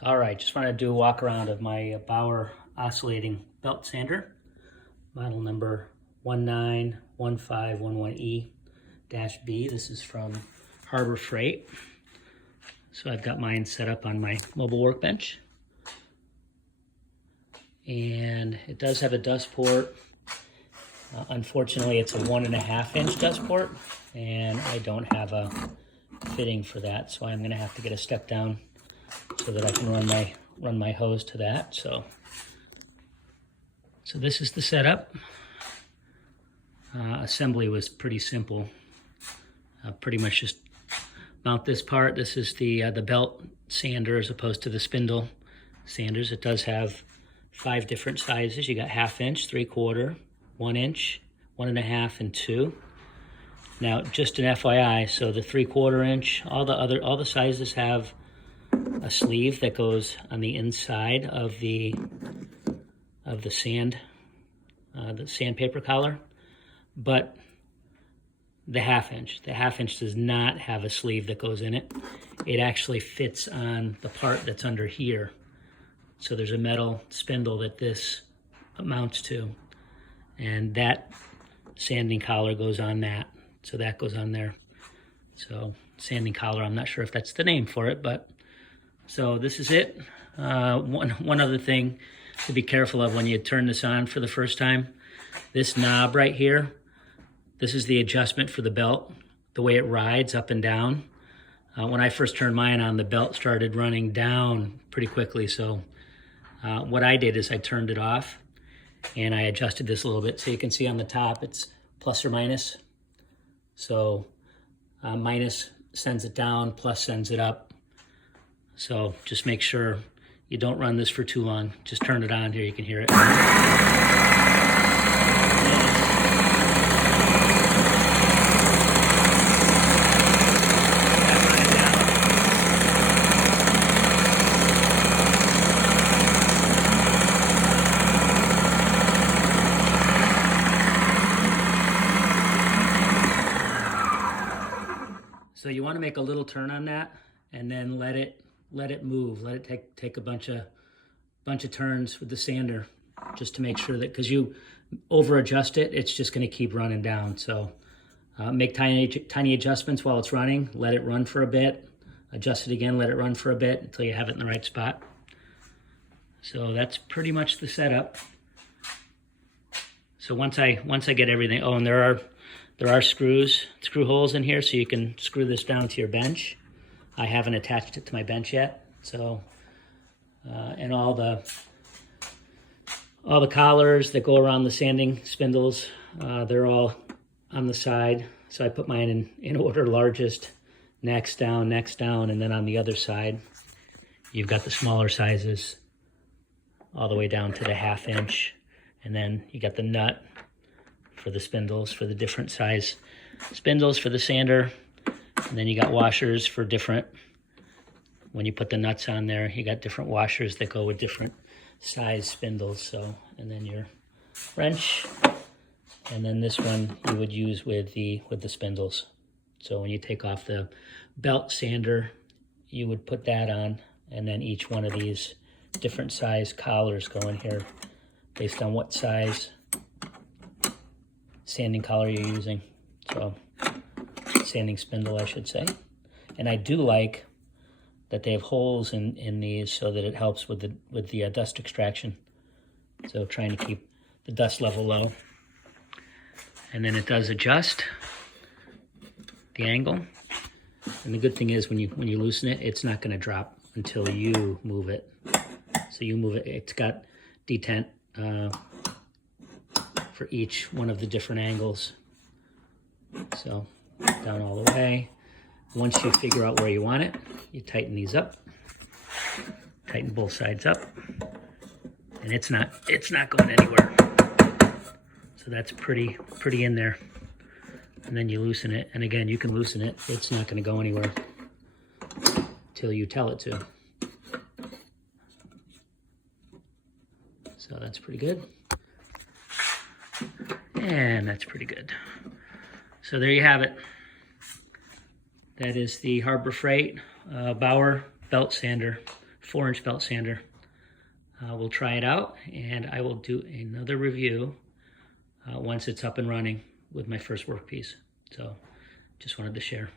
All right, just wanted to do a walk around of my Bauer Oscillating Belt Sander, model number 191511E-B. This is from Harbor Freight. So I've got mine set up on my mobile workbench. And it does have a dust port. Unfortunately, it's a 1.5-inch dust port, and I don't have a fitting for that, so I'm gonna have to get a step down so that I can run my hose to that. So this is the setup. Assembly was pretty simple. Pretty much just mount this part. This is the belt sander as opposed to the spindle sanders. It does have 5 different sizes. You got 1/2 inch, 3/4, 1 inch, 1.5, and 2. Now, just an FYI, so the 3/4 inch, all the sizes have a sleeve that goes on the inside of the sandpaper collar, but the 1/2 inch does not have a sleeve that goes in it. It actually fits on the part that's under here. So there's a metal spindle that this mounts to, and that sanding collar goes on that. So that goes on there. So sanding collar, I'm not sure if that's the name for it, but so this is it. One other thing to be careful of when you turn this on for the first time, this knob right here, this is the adjustment for the belt, the way it rides up and down. When I first turned mine on, the belt started running down pretty quickly. So what I did is I turned it off and I adjusted this a little bit. So you can see on the top, it's plus or minus. So minus sends it down, plus sends it up. So just make sure you don't run this for too long. Just turn it on here, you can hear it. So you want to make a little turn on that and then let it move. Let it take a bunch of turns with the sander just to make sure that, because you over adjust it, it's just going to keep running down. So make tiny adjustments while it's running. Let it run for a bit. Adjust it again. Let it run for a bit until you have it in the right spot. So that's pretty much the setup. So once I get everything, oh, and there are screw holes in here, so you can screw this down to your bench. I haven't attached it to my bench yet. So, and all the collars that go around the sanding spindles, they're all on the side. So I put mine in order: largest, next down, and then on the other side, you've got the smaller sizes all the way down to the 1/2 inch. And then you got the nut for the spindles, for the different size spindles for the sander. And then you got washers for different, when you put the nuts on there, you got different washers that go with different size spindles. So, and then your wrench, and then this one you would use with the spindles. So when you take off the belt sander, you would put that on, and then each one of these different size collars go in here based on what size sanding collar you're using. So sanding spindle, I should say. And I do like that they have holes in these so that it helps with the dust extraction. So trying to keep the dust level low. And then it does adjust the angle. And the good thing is when you loosen it, it's not going to drop until you move it. So you move it. It's got detent for each one of the different angles. So down all the way. Once you figure out where you want it, you tighten these up. Tighten both sides up. And it's not going anywhere. So that's pretty in there. And then you loosen it. And again, you can loosen it. It's not going to go anywhere till you tell it to. So that's pretty good. And that's pretty good. So there you have it. That is the Harbor Freight Bauer Belt Sander 4-inch belt sander. We'll try it out, and I will do another review once it's up and running with my first workpiece. So just wanted to share.